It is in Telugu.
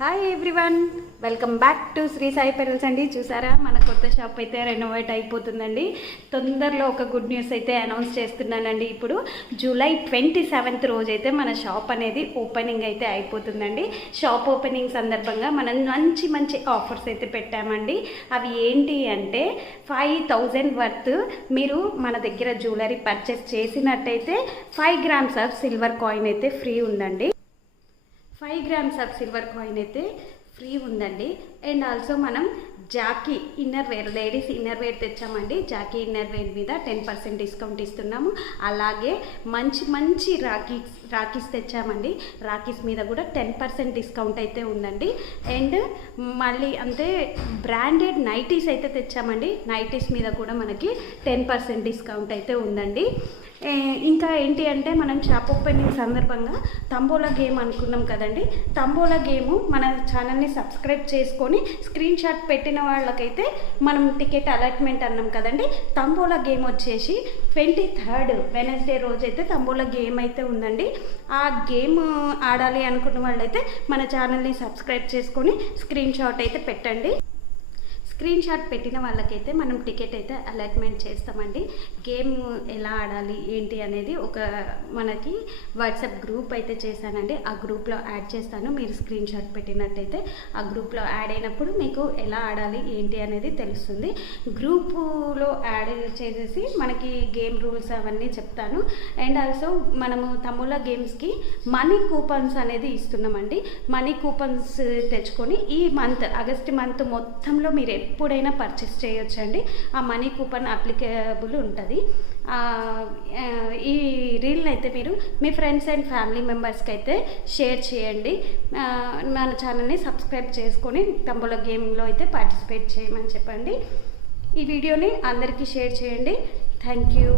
Hi everyone, welcome back to Sri Sai pearls అండి. చూసారా, మన కొత్త షాప్ అయితే రెనోవేట్ అయిపోతుందండి. తొందరలో ఒక గుడ్ న్యూస్ అయితే అనౌన్స్ చేస్తున్నానండి. ఇప్పుడు జూలై 27th రోజైతే మన షాప్ అనేది ఓపెనింగ్ అయితే అయిపోతుందండి. షాప్ ఓపెనింగ్ సందర్భంగా మనం మంచి మంచి ఆఫర్స్ అయితే పెట్టామండి. అవి ఏంటి అంటే 5000 వర్త్ మీరు మన దగ్గర జ్యువెలరీ పర్చేస్ చేసినట్టయితే 5 grams ఆఫ్ సిల్వర్ కాయిన్ అయితే ఫ్రీ ఉందండి. 5 grams ఆఫ్ సిల్వర్ కాయిన్ అయితే ఫ్రీ ఉందండి. అండ్ ఆల్సో మనం Jockey inner wear, ladies inner wear తెచ్చామండి. జాకీ ఇన్నర్ వేర్ మీద 10% డిస్కౌంట్ ఇస్తున్నాము. అలాగే మంచి మంచి రాఖీస్ తెచ్చామండి. రాఖీస్ మీద కూడా 10% డిస్కౌంట్ అయితే ఉందండి. అండ్ మళ్ళీ అంతే బ్రాండెడ్ నైటీస్ అయితే తెచ్చామండి. నైటీస్ మీద కూడా మనకి 10% డిస్కౌంట్ అయితే ఉందండి. ఇంకా ఏంటి అంటే మనం షాప్ ఓపెనింగ్ సందర్భంగా తంబోలా గేమ్ అనుకున్నాం కదండి. తంబోలా గేము మన ఛానల్ని సబ్స్క్రైబ్ చేసుకొని స్క్రీన్ షాట్ పెట్టిన వాళ్ళకైతే మనం టికెట్ అలాట్మెంట్ అన్నాం కదండి. తంబోలా గేమ్ వచ్చేసి 23rd వెనస్డే రోజైతే తంబోలా గేమ్ అయితే ఉందండి. ఆ గేమ్ ఆడాలి అనుకున్న వాళ్ళైతే మన ఛానల్ని సబ్స్క్రైబ్ చేసుకొని స్క్రీన్ షాట్ అయితే పెట్టండి. స్క్రీన్ షాట్ పెట్టిన వాళ్ళకైతే మనం టికెట్ అయితే అలాట్మెంట్ చేస్తామండి. గేమ్ ఎలా ఆడాలి ఏంటి అనేది ఒక మనకి వాట్సాప్ గ్రూప్ అయితే చేశానండి. ఆ గ్రూప్లో యాడ్ చేస్తాను. మీరు స్క్రీన్ షాట్ పెట్టినట్టయితే ఆ గ్రూప్లో యాడ్ అయినప్పుడు మీకు ఎలా ఆడాలి ఏంటి అనేది తెలుస్తుంది. గ్రూపులో యాడ్ చేసేసి మనకి గేమ్ రూల్స్ అవన్నీ చెప్తాను. అండ్ ఆల్సో మనము తమ్ముళ్ళ గేమ్స్కి మనీ కూపన్స్ అనేది ఇస్తున్నామండి. మనీ కూపన్స్ తెచ్చుకొని ఈ మంత్ ఆగస్ట్ మంత్ మొత్తంలో మీరు ఎప్పుడైనా పర్చేస్ చేయొచ్చండి. ఆ మనీ కూపన్ అప్లికేబుల్ ఉంటుంది. ఈ రీల్ని అయితే మీరు మీ ఫ్రెండ్స్ అండ్ ఫ్యామిలీ మెంబర్స్కి అయితే షేర్ చేయండి. మన ఛానల్ని సబ్స్క్రైబ్ చేసుకొని తంబోలా గేమ్లో అయితే పార్టిసిపేట్ చేయమని చెప్పండి. ఈ వీడియోని అందరికీ షేర్ చేయండి. Thank you.